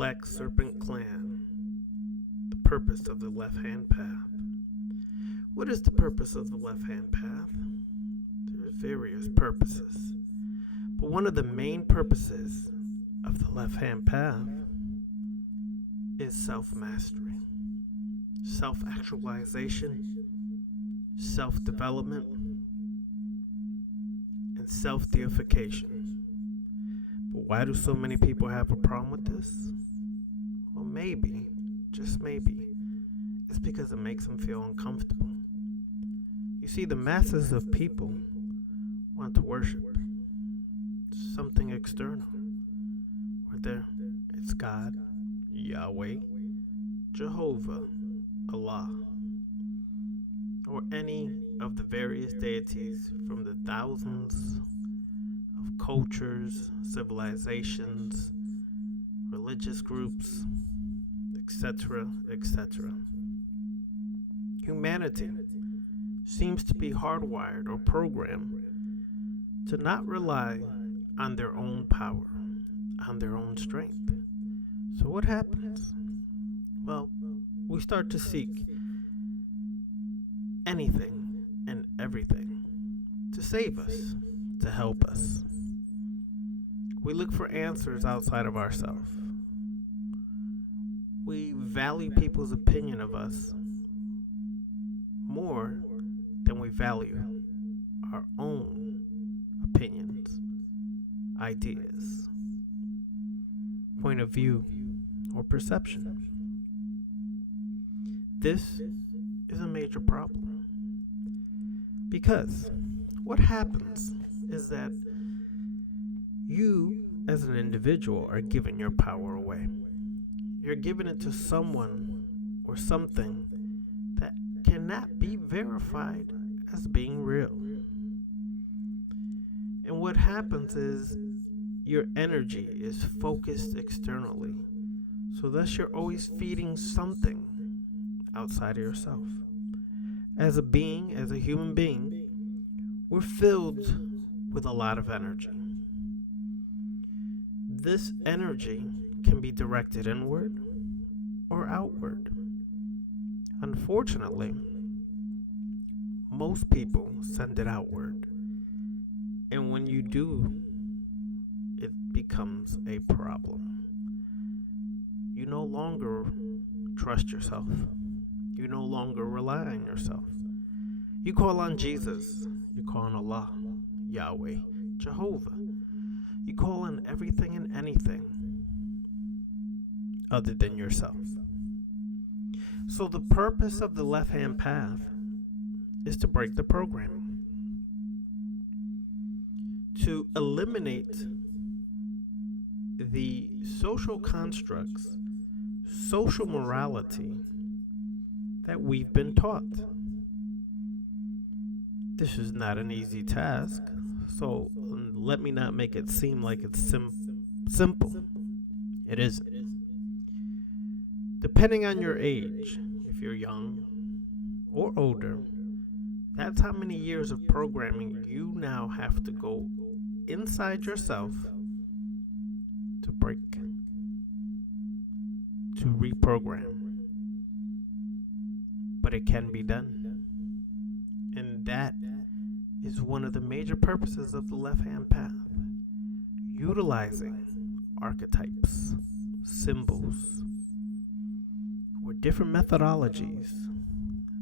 Black Serpent Clan. The purpose of the left-hand path. What is the purpose of the left-hand path? There are various purposes, but one of the main purposes of the left-hand path is self-mastery, self-actualization, self-development, and self-deification. But why do so many people have a problem with this? Well, maybe, just maybe, it's because it makes them feel uncomfortable. You see, the masses of people want to worship something external, whether it's God, Yahweh, Jehovah, Allah, or any of the various deities from the thousands of cultures, civilizations, religious groups, etc., etc. Humanity seems to be hardwired or programmed to not rely on their own power, on their own strength. So what happens? Well, we start to seek anything and everything to save us, to help us. We look for answers outside of ourselves. We value people's opinion of us more than we value our own opinions, ideas, point of view, or perception. This is a major problem because what happens is that you as an individual are giving your power away. You're giving it to someone or something that cannot be verified as being real. And what happens is your energy is focused externally. So thus you're always feeding something outside of yourself. As a being, as a human being, we're filled with a lot of energy. This energy can be directed inward or outward. Unfortunately, most people send it outward. And when you do, it becomes a problem. You no longer trust yourself. You no longer rely on yourself. You call on Jesus. You call on Allah, Yahweh, Jehovah. You call on everything and anything other than yourself. So the purpose of the left-hand path is to break the programming, to eliminate the social constructs, social morality that we've been taught. This is not an easy task, so let me not make it seem like it's simple. It isn't. Depending on your age, if you're young or older, that's how many years of programming you now have to go inside yourself to break, to reprogram. But it can be done. And that is one of the major purposes of the left-hand path. Utilizing archetypes, symbols, or different methodologies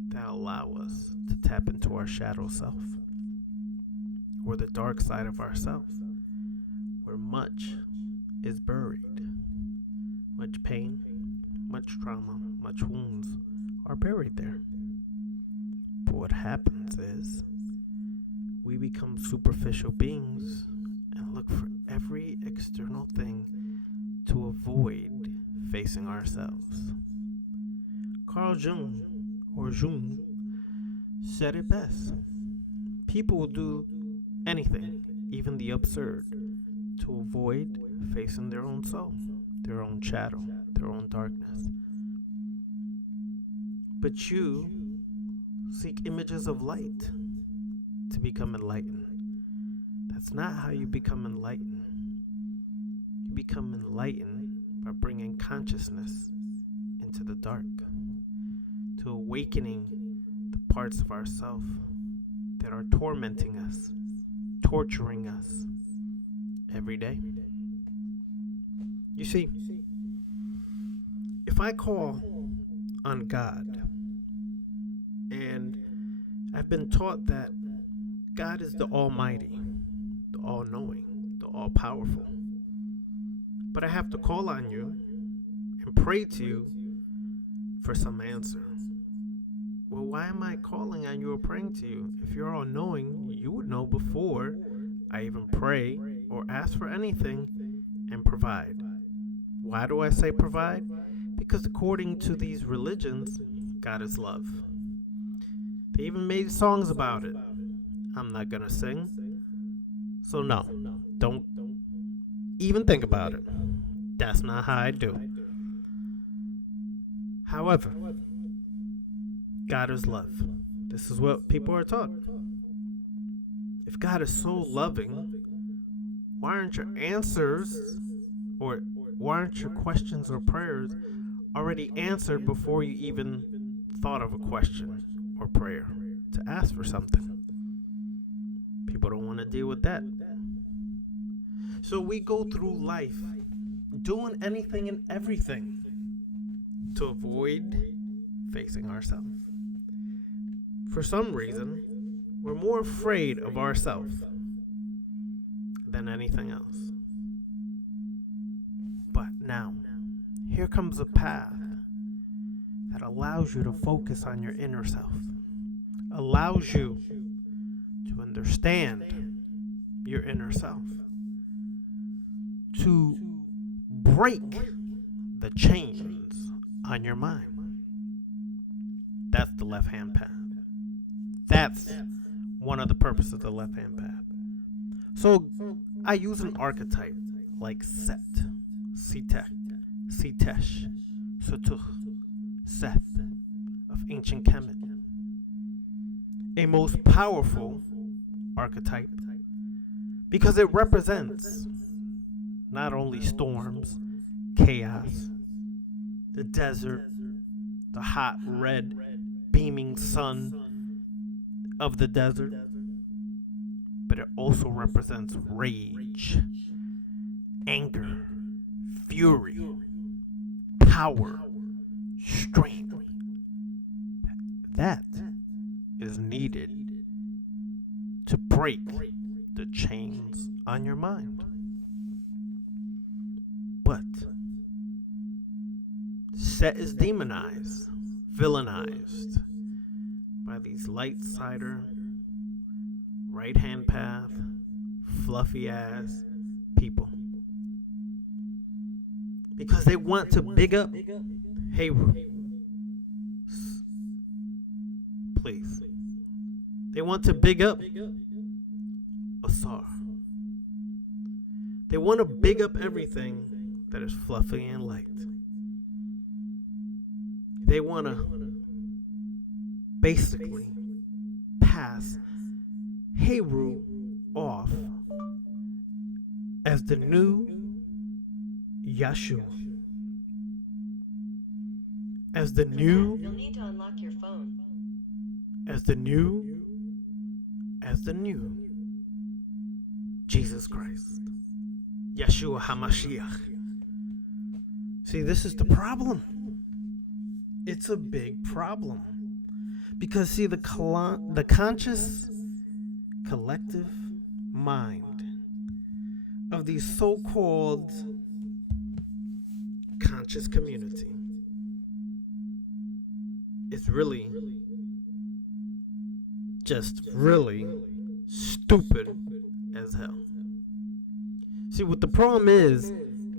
that allow us to tap into our shadow self, or the dark side of ourself, where much is buried. Much pain, much trauma, much wounds are buried there. But what happens is we become superficial beings and look for every external thing to avoid facing ourselves. Carl Jung, or Jung, said it best. People will do anything, even the absurd, to avoid facing their own soul, their own shadow, their own darkness. But you seek images of light to become enlightened. That's not how you become enlightened. You become enlightened are bringing consciousness into the dark, to awakening the parts of ourself that are tormenting us, torturing us every day. You see, if I call on God, and I've been taught that God is the Almighty, the All-Knowing, the All-Powerful, but I have to call on you and pray to you for some answer. Well, why am I calling on you or praying to you? If you're all-knowing, you would know before I even pray or ask for anything and provide. Why do I say provide? Because according to these religions, God is love. They even made songs about it. I'm not gonna sing. So no, don't even think about it. That's not how I do. However, God is love. This is what people are taught. If God is so loving, why aren't your answers, or why aren't your questions or prayers already answered before you even thought of a question or prayer to ask for something? People don't want to deal with that. So we go through life doing anything and everything to avoid facing ourselves. For some reason, we're more afraid of ourselves than anything else. But now, here comes a path that allows you to focus on your inner self, allows you to understand your inner self, to break the chains on your mind. That's the left-hand path. That's one of the purposes of the left-hand path. So I use an archetype like Set, Sitek, Sitesh, Sutuh, Seth of ancient Kemet. A most powerful archetype because it represents not only storms, chaos, the desert, the hot red beaming sun of the desert, but it also represents rage, anger, fury, power, strength. That is needed to break the chains on your mind. But Set is demonized, villainized by these light-sider, right-hand path, fluffy-ass people. Because they want to big up Heru. Please. They want to big up Asar. They want to big up everything that is fluffy and light. They want to basically pass Heru off as the new Yeshua, as the new, You'll need to unlock your phone. as the new Jesus Christ, Yeshua HaMashiach. See, this is the problem. It's a big problem. Because, see, the conscious collective mind of the so-called conscious community is really just really stupid as hell. See, what the problem is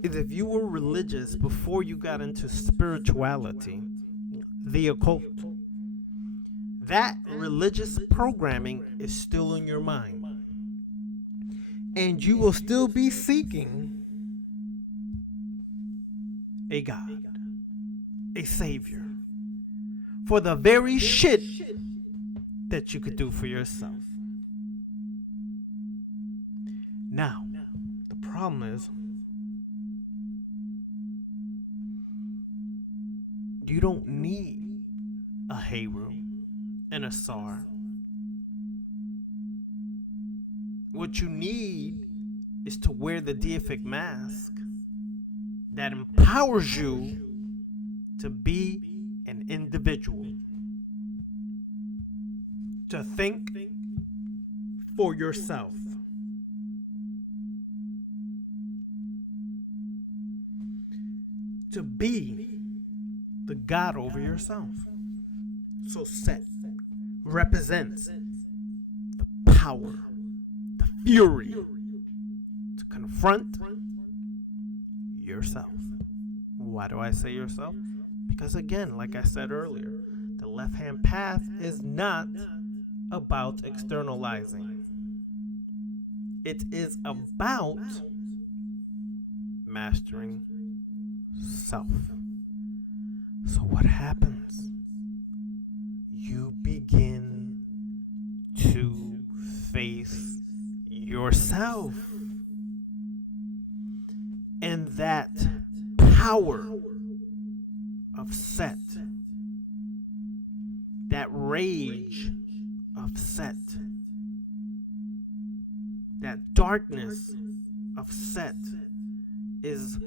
if you were religious before you got into spirituality, the occult, that religious programming is still in your mind. And you will still be seeking a God, a Savior, for the very shit that you could do for yourself. Now, the problem is, You don't need a Heru and a Sar. What you need is to wear the deific mask that empowers you to be an individual, to think for yourself, to be the God over yourself. So Set represents the power, the fury to confront yourself. Why do I say yourself? Because again, like I said earlier, the left-hand path is not about externalizing. It is about mastering self. So what happens? You begin to face yourself. And that power of Set, that rage of Set, that darkness of Set is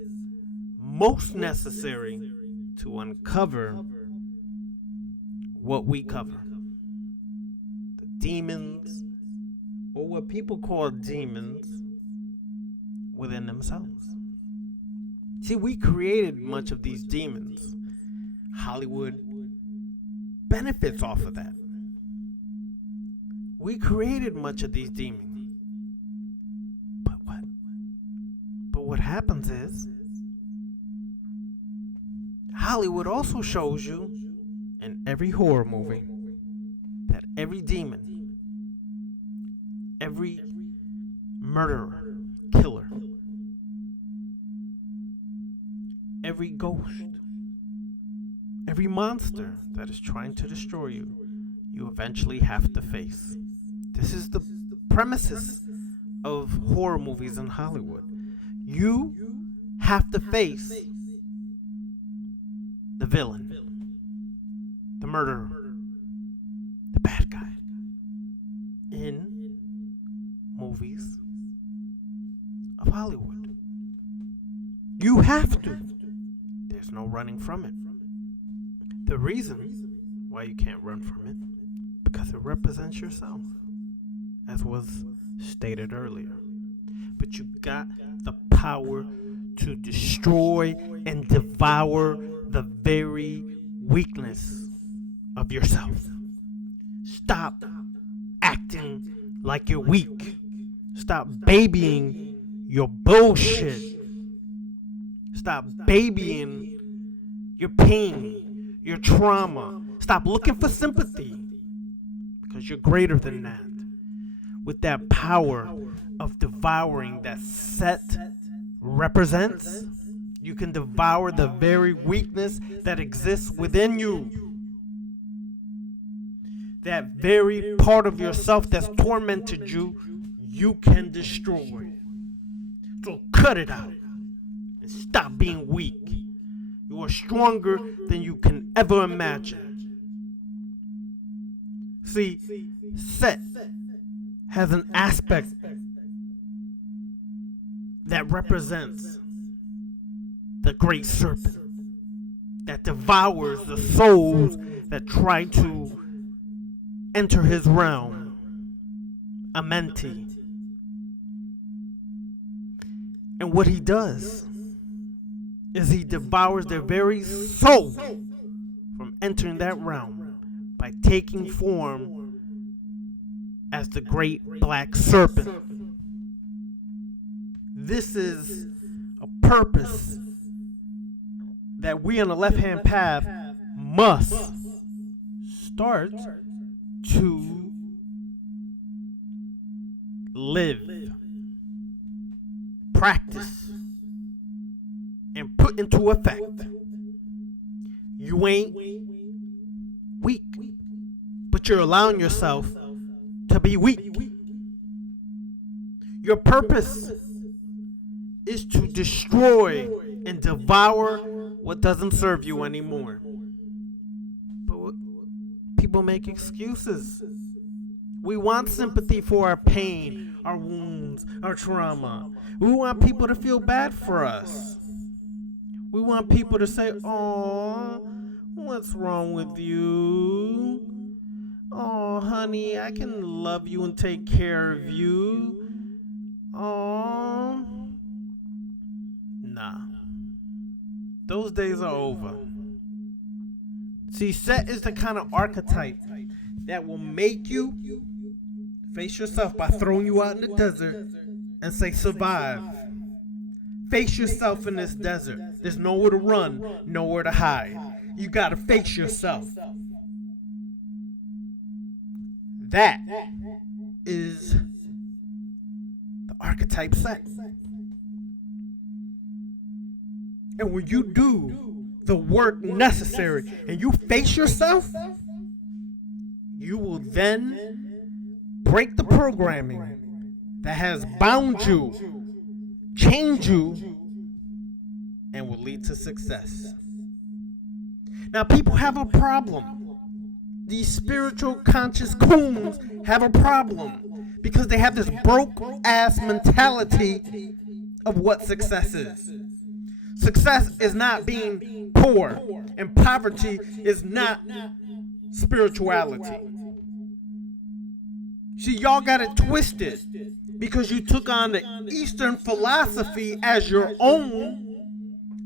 most necessary to uncover what we cover. The demons, or what people call demons, within themselves. See, we created much of these demons. Hollywood benefits off of that. We created much of these demons. But what happens is, Hollywood also shows you in every horror movie that every demon, every murderer, killer, every ghost, every monster that is trying to destroy you, you eventually have to face. This is the premises of horror movies in Hollywood. You have to face the villain, the murderer, the bad guy in movies of Hollywood. You have to. There's no running from it. The reason why you can't run from it, because it represents yourself, as was stated earlier. But you got the power to destroy and devour the very weakness of yourself. Stop acting like you're weak. Stop babying your bullshit. Stop babying your pain, your trauma. Stop looking for sympathy, because you're greater than that. With that power of devouring that Set represents, you can devour the very weakness that exists within you. That very part of yourself that's tormented you, you can destroy. So cut it out and stop being weak. You are stronger than you can ever imagine. See, Set has an aspect that represents the great serpent that devours the souls that try to enter his realm, Amenti. And what he does is he devours their very soul from entering that realm by taking form as the great black serpent. This is a purpose that we on the left-hand path must start to live, practice, and put into effect. You ain't weak, but you're allowing yourself to be weak. Your purpose is to destroy and devour what doesn't serve you anymore. people make excuses. We want sympathy for our pain, our wounds, our trauma. We want people to feel bad for us. We want people to say, "Oh, what's wrong with you? Oh, honey, I can love you and take care of you. Oh." Nah. Those days are over. See, Seth is the kind of archetype that will make you face yourself by throwing you out in the desert and say, "Survive." Face yourself in this desert. There's nowhere to run, nowhere to hide. You gotta face yourself. That is the archetype Seth. And when you do the work necessary and you face yourself, you will then break the programming that has bound you, change you, and will lead to success. Now, people have a problem. These spiritual conscious coons have a problem because they have this broke-ass mentality of what success is. Success is not being poor, and poverty is not spirituality. See, y'all got it twisted because you took on the Eastern philosophy as your own,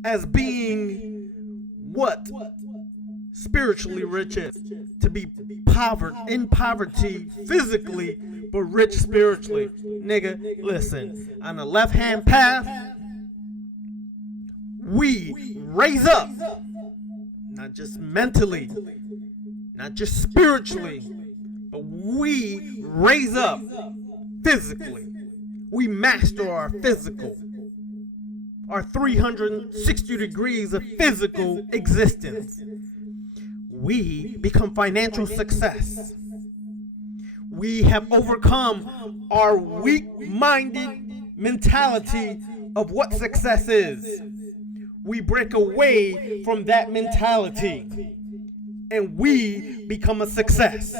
as being what spiritually rich is. To be in poverty physically, but rich spiritually. Nigga, listen, on the left-hand path, we raise up, not just mentally, not just spiritually, but we raise up physically. We master our physical, our 360 degrees of physical existence. We become financial success. We have overcome our weak-minded mentality of what success is. We break away from that mentality and we become a success.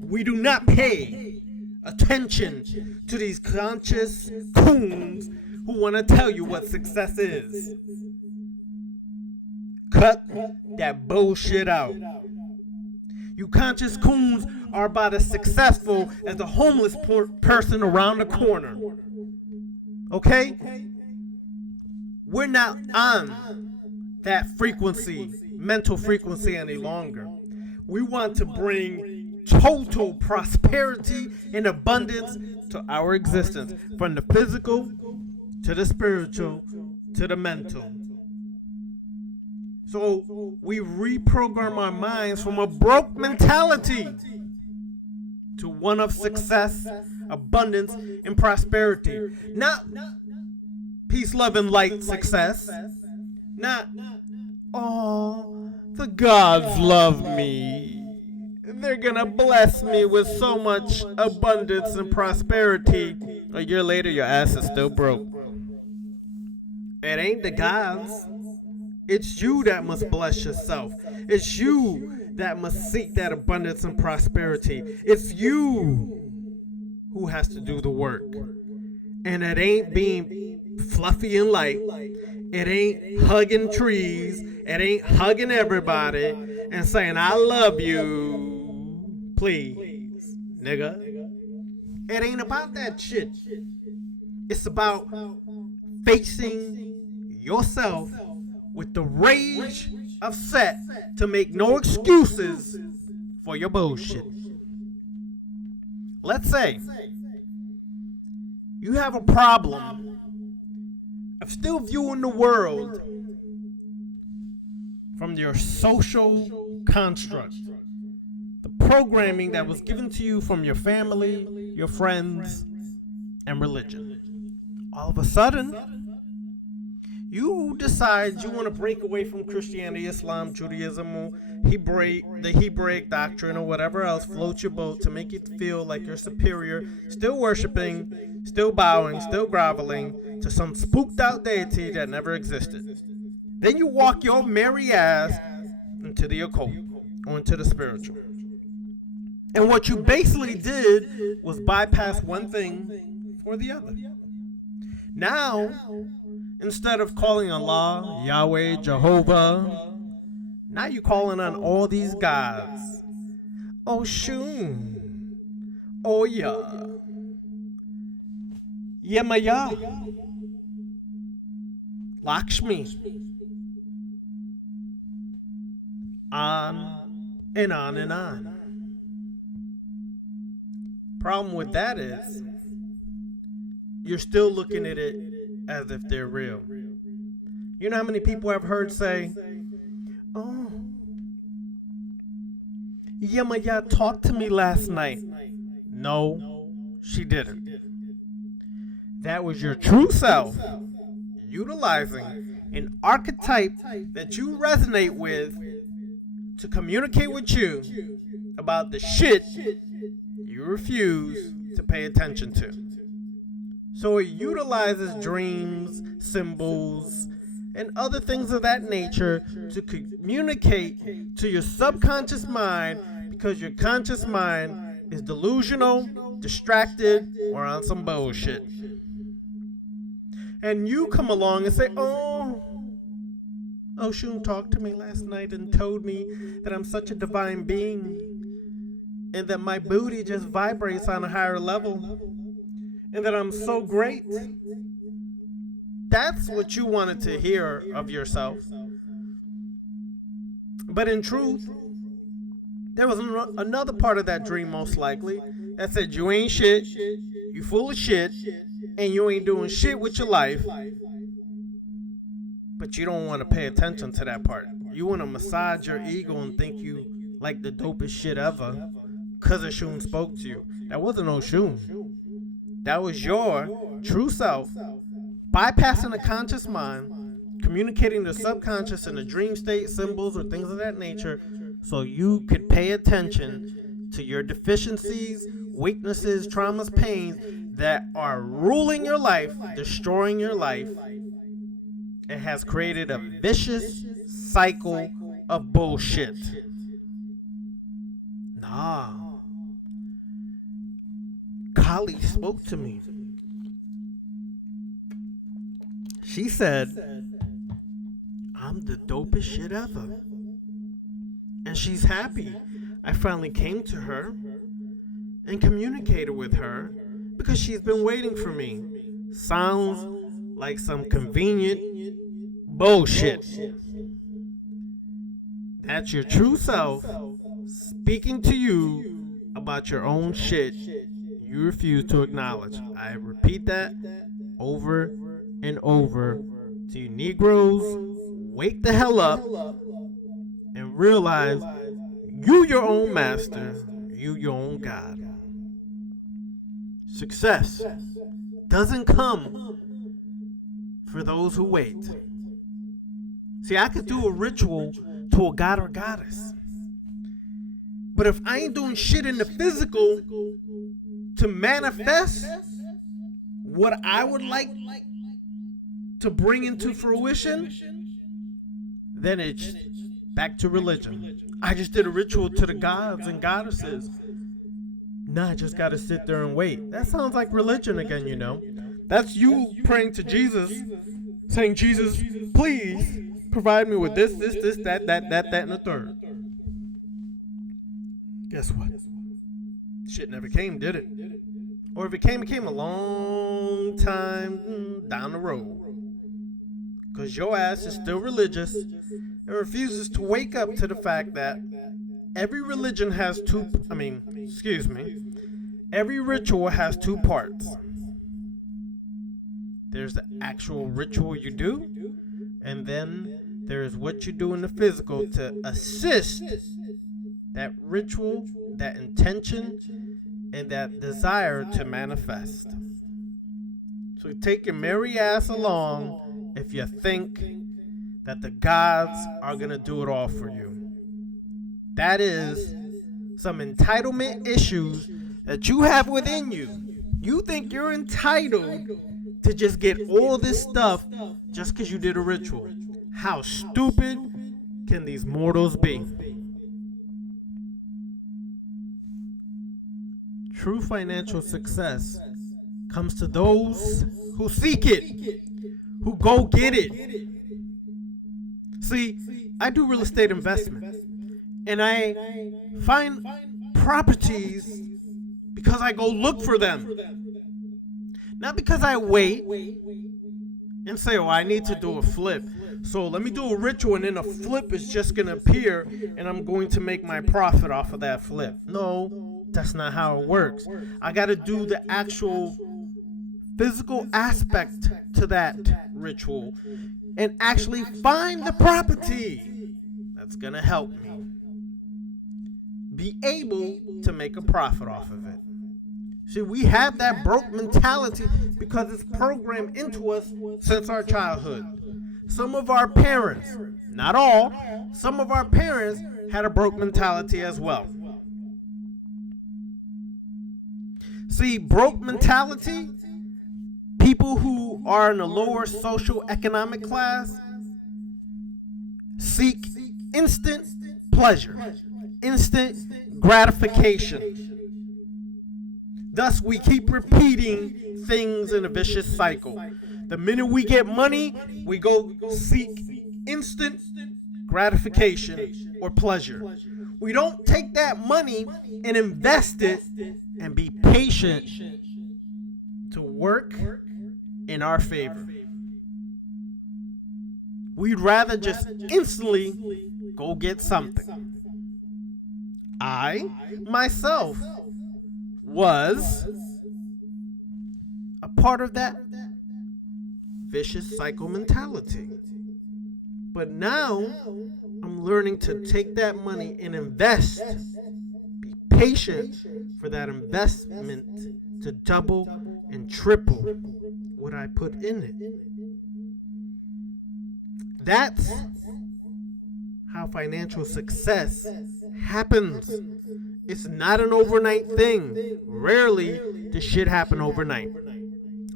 We do not pay attention to these conscious coons who want to tell you what success is. Cut that bullshit out. You conscious coons are about as successful as the homeless person around the corner. Okay? We're not on that frequency, mental frequency any longer. We want to bring total prosperity and abundance to our existence, from the physical to the spiritual to the mental. So we reprogram our minds from a broke mentality to one of success, abundance, and prosperity. Not peace, love, and light success. Not, "Oh, the gods love me. They're gonna bless me with so much abundance and prosperity." A year later, your ass is still broke. It ain't the gods. It's you that must bless yourself. It's you that must seek that abundance and prosperity. It's you who has to do the work. And it ain't being fluffy and light. It ain't hugging trees. It ain't hugging everybody and saying, "I love you, please, nigga." It ain't about that shit. It's about facing yourself with the rage of Seth to make no excuses for your bullshit. Let's say you have a problem of still viewing the world from your social construct, the programming that was given to you from your family, your friends, and religion. All of a sudden, you decide you want to break away from Christianity, Islam, Judaism, or the Hebraic doctrine, or whatever else floats your boat to make you feel like you're superior, still worshiping, still bowing, still groveling to some spooked out deity that never existed. Then you walk your merry ass into the occult, or into the spiritual. And what you basically did was bypass one thing for the other. Now, instead of calling Allah, Yahweh, Jehovah, now you're calling on all these gods. Oshun, Oya, Yemaya, Lakshmi, on and on and on. Problem with that is, you're still looking at it as if they're real. You know how many people I've heard say, oh, Yemaya talked to me last night. No, she didn't. That was your true self utilizing an archetype that you resonate with to communicate with you about the shit you refuse to pay attention to. So it utilizes dreams, symbols, and other things of that nature to communicate to your subconscious mind, because your conscious mind is delusional, distracted, or on some bullshit. And you come along and say, oh, Oshun talked to me last night and told me that I'm such a divine being, and that my booty just vibrates on a higher level, and that I'm so great. That's what you wanted to hear of yourself. But in truth, there was another part of that dream, most likely, that said you ain't shit, you full of shit, and you ain't doing shit with your life. But you don't want to pay attention to that part. You want to massage your ego and think you like the dopest shit ever because Oshun spoke to you. That wasn't Oshun. That was your true self bypassing the conscious mind, communicating the subconscious in a dream state, symbols, or things of that nature, so you could pay attention to your deficiencies, weaknesses, traumas, pains that are ruling your life, destroying your life. It has created a vicious cycle of bullshit. Nah. Kali spoke to me. She said, I'm the dopest shit ever. And she's happy I finally came to her and communicated with her, because she's been waiting for me. Sounds like some convenient bullshit. That's your true self speaking to you about your own shit you refuse to acknowledge. I repeat that over and over to you Negroes. Wake the hell up and realize you your own master, you your own God. Success doesn't come for those who wait. See, I could do a ritual to a god or goddess, but if I ain't doing shit in the physical to manifest what I would like to bring into fruition, then it's back to religion. I just did a ritual to the gods and goddesses. Nah, I just gotta sit there and wait. That sounds like religion again, you know. That's you praying to Jesus, saying, Jesus, please provide me with this, that, and the third. Guess what? Shit never came, did it? Or if it came a long time down the road. Because your ass is still religious and refuses to wake up to the fact that every religion has every ritual has two parts. There's the actual ritual you do, and then there's what you do in the physical to assist that ritual, that intention, and that desire to manifest. So take your merry ass along if you think that the gods are going to do it all for you. That is some entitlement issues that you have within you. You think you're entitled to just get all this stuff just because you did a ritual. How stupid can these mortals be? True financial success comes to those who seek it, who go get it. See, I do real estate investment, and I find properties because I go look for them. Not because I wait and say, oh, I need to do a flip. So let me do a ritual and then a flip is just going to appear and I'm going to make my profit off of that flip. No, that's not how it works. I got to do the actual physical aspect to that ritual and actually find the property that's going to help me be able to make a profit off of it. See, we have that broke mentality because it's programmed into us since our childhood. Some of our parents, not all, some of our parents had a broke mentality as well. See, broke mentality, people who are in a lower social economic class seek instant pleasure, instant gratification. Thus, we keep repeating things in a vicious cycle. The minute we get money, we go seek instant gratification or pleasure. We don't take that money and invest it and be patient to work in our favor. We'd rather just instantly go get something. I, myself, was a part of that vicious cycle mentality. But now I'm learning to take that money and invest, be patient for that investment to double and triple what I put in it. That's how financial success happens. It's not an overnight thing. Rarely does shit happen overnight.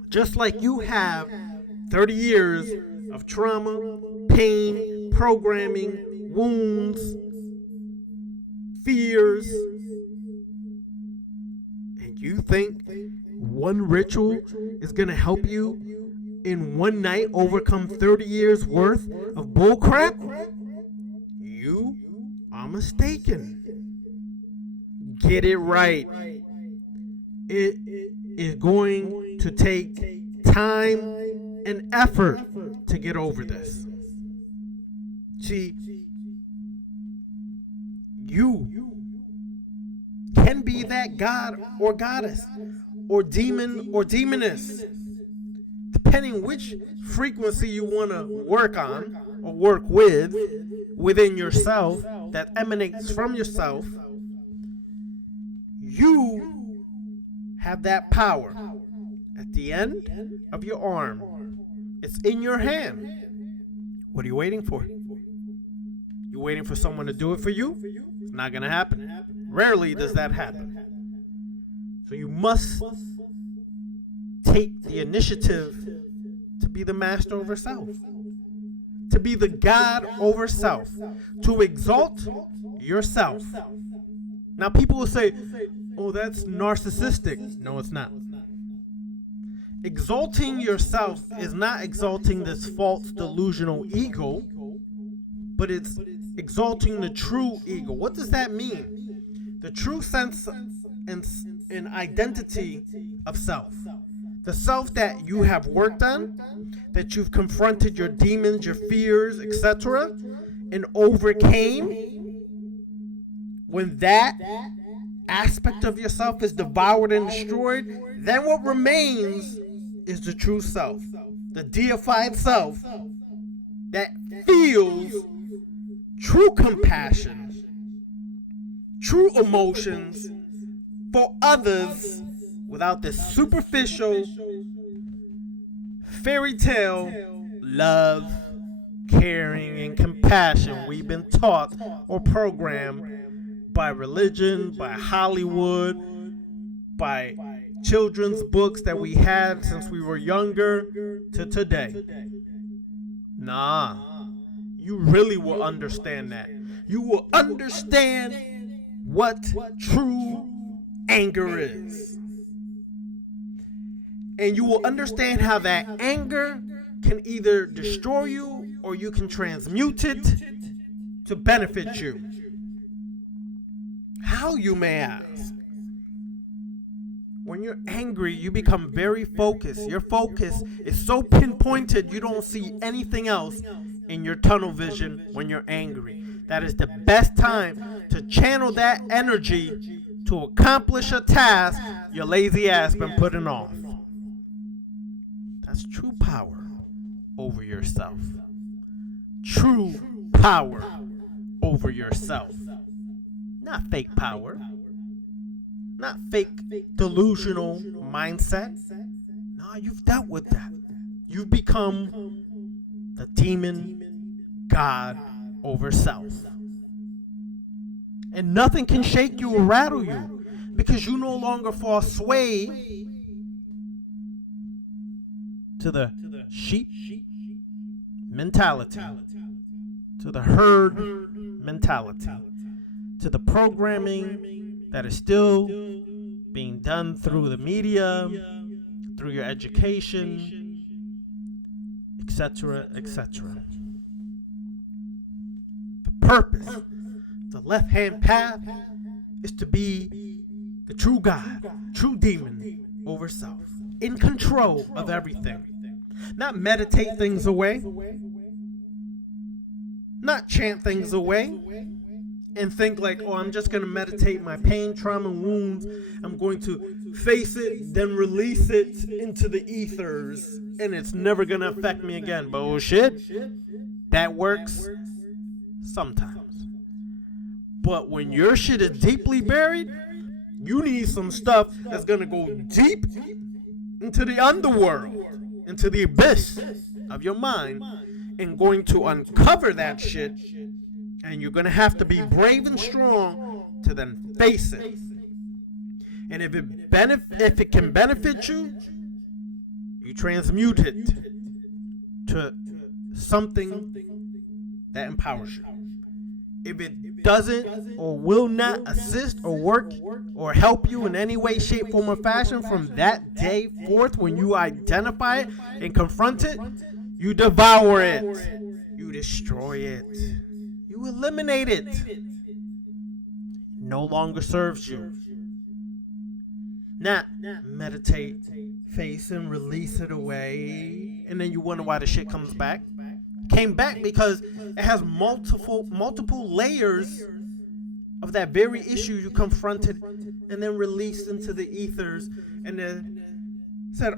Just like you have 30 years of trauma, pain, programming, wounds, fears, and you think one ritual is going to help you in one night overcome 30 years worth of bullcrap? You are mistaken. Get it right. It is going to take time and effort to get over this. See, you can be that god or goddess or demon or demoness, depending which frequency you want to work on or work with within yourself that emanates from yourself. You have that power at the end of your arm. It's in your hand. What are you waiting for? You waiting for someone to do it for you? It's not going to happen. Rarely does that happen. So you must take the initiative to be the master over self, to be the God over self, to exalt yourself. Now people will say, oh, that's narcissistic. No, it's not. Exalting yourself is not exalting this false delusional ego, but it's exalting the true ego. What does that mean? The true sense and identity of self. The self that you have worked on, that you've confronted your demons, your fears, etc., and overcame. When that aspect of yourself is devoured and destroyed, then what remains is the true self, the deified self that feels true compassion, true emotions for others without this superficial fairy tale love, caring, and compassion we've been taught or programmed by religion, by Hollywood, by children's books that we had since we were younger to today. Nah, you really will understand that. You will understand what true anger is. And you will understand how that anger can either destroy you or you can transmute it to benefit you. How, you may ask? When you're angry, you become very focused. Your focus is so pinpointed, you don't see anything else in your tunnel vision when you're angry. That is the best time to channel that energy to accomplish a task your lazy ass been putting off. That's true power over yourself. True power over yourself. Not fake power. Not fake delusional mindset. No, you've dealt with that. You've become the demon god over self. And nothing can shake you or rattle you because you no longer fall sway to the sheep mentality, to the herd mentality, to the programming that is still being done through the media, through your education, etc., etc. The purpose, the left-hand path, is to be the true God, true demon over self, in control of everything. Not meditate things away, not chant things away, and think like, oh, I'm just going to meditate my pain, trauma, wounds. I'm going to face it, then release it into the ethers, and it's never going to affect me again. Bullshit. That works sometimes. But when your shit is deeply buried, you need some stuff that's going to go deep into the underworld, into the abyss of your mind, and going to uncover that shit. And you're going to have to be brave and strong to then face it. And if it can benefit you, you transmute it to something that empowers you. If it doesn't or will not assist or work or help you in any way, shape, form, or fashion from that day forth when you identify it and confront it, you devour it. You destroy it. You eliminate it. No longer serves you. Not meditate, face and release it away, and then you wonder why the shit comes back. Came back because it has multiple layers of that very issue you confronted and then released into the ethers, and then said,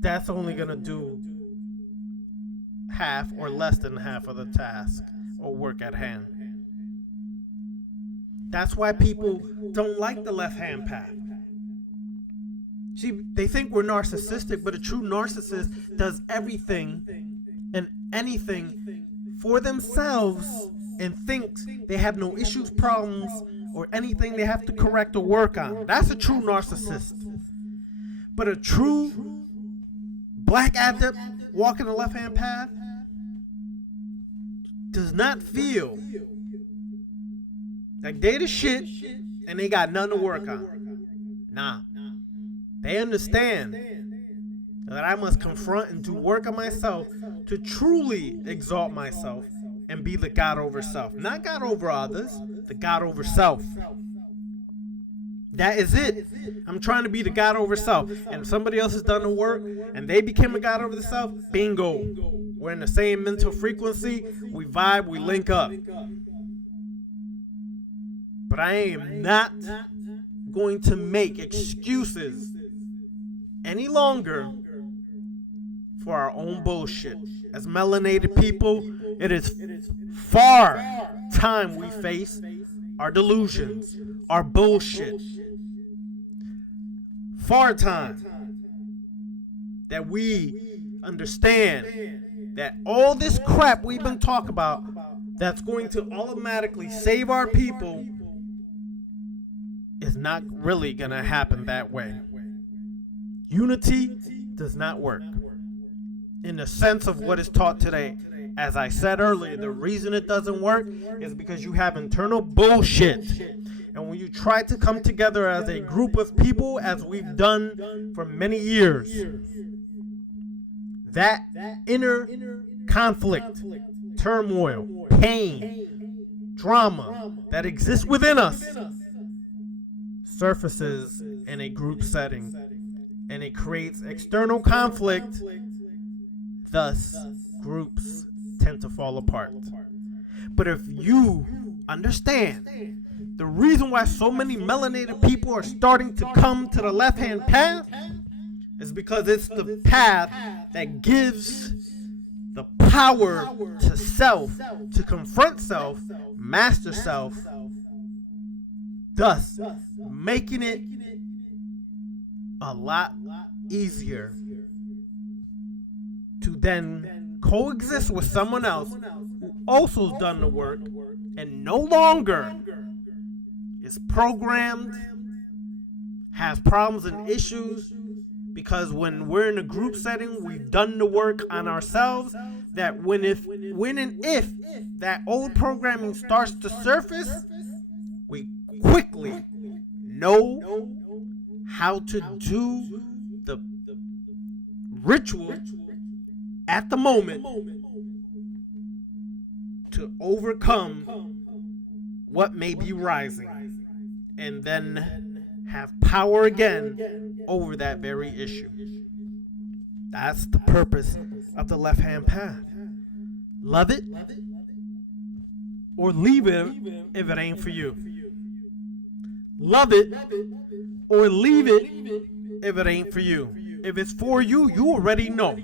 that's only gonna do half or less than half of the task or work at hand. That's why people don't like the left-hand path. See, they think we're narcissistic, but a true narcissist does everything and anything for themselves and thinks they have no issues, problems, or anything they have to correct or work on. That's a true narcissist. But a true black adept walking the left-hand path does not feel like they the shit and they got nothing to work on. Nah. They understand that I must confront and do work on myself to truly exalt myself and be the God over self. Not God over others, the God over self. That is it. I'm trying to be the God over self. And if somebody else has done the work and they became a God over the self, bingo. We're in the same mental frequency. We vibe, we link up. But I am not going to make excuses any longer for our own bullshit. As melanated people, it is far time we face our delusions, our bullshit. Far time that we understand that all this crap we've been talking about that's going to automatically save our people is not really going to happen that way. Unity does not work. in the sense of what is taught today. As I said earlier, the reason it doesn't work is because you have internal bullshit. And when you try to come together as a group of people, as we've done for many years, that inner conflict, turmoil, pain, drama that exists within us surfaces in a group setting, and it creates external conflict. Thus, groups tend to fall apart. But if you understand the reason why so many melanated people are starting to come to the left-hand path is because it's the path that gives the power to self, to confront self, master self, thus making it a lot easier to then coexist with someone else who also has done the work and no longer is programmed, has problems and issues, because when we're in a group setting, we've done the work on ourselves, that when and if that old programming starts to surface, we quickly know how to do the ritual at the moment to overcome what may be rising, and then have power again over that very issue. That's the purpose of the left-hand path. Love it or leave it if it ain't for you. Love it or leave it if it ain't for you. If it's for you, you already know.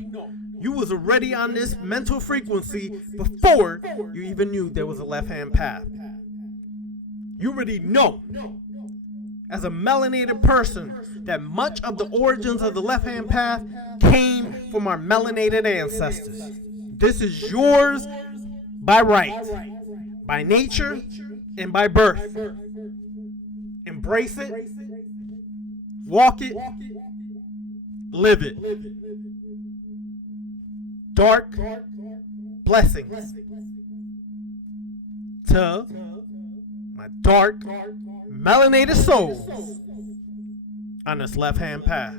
You was already on this mental frequency before you even knew there was a left-hand path. You already know, as a melanated person, that much of the origins of the left-hand path came from our melanated ancestors. This is yours by right, by nature, and by birth. Embrace it, walk it, live it. Dark blessings to my dark melanated souls on this left-hand path.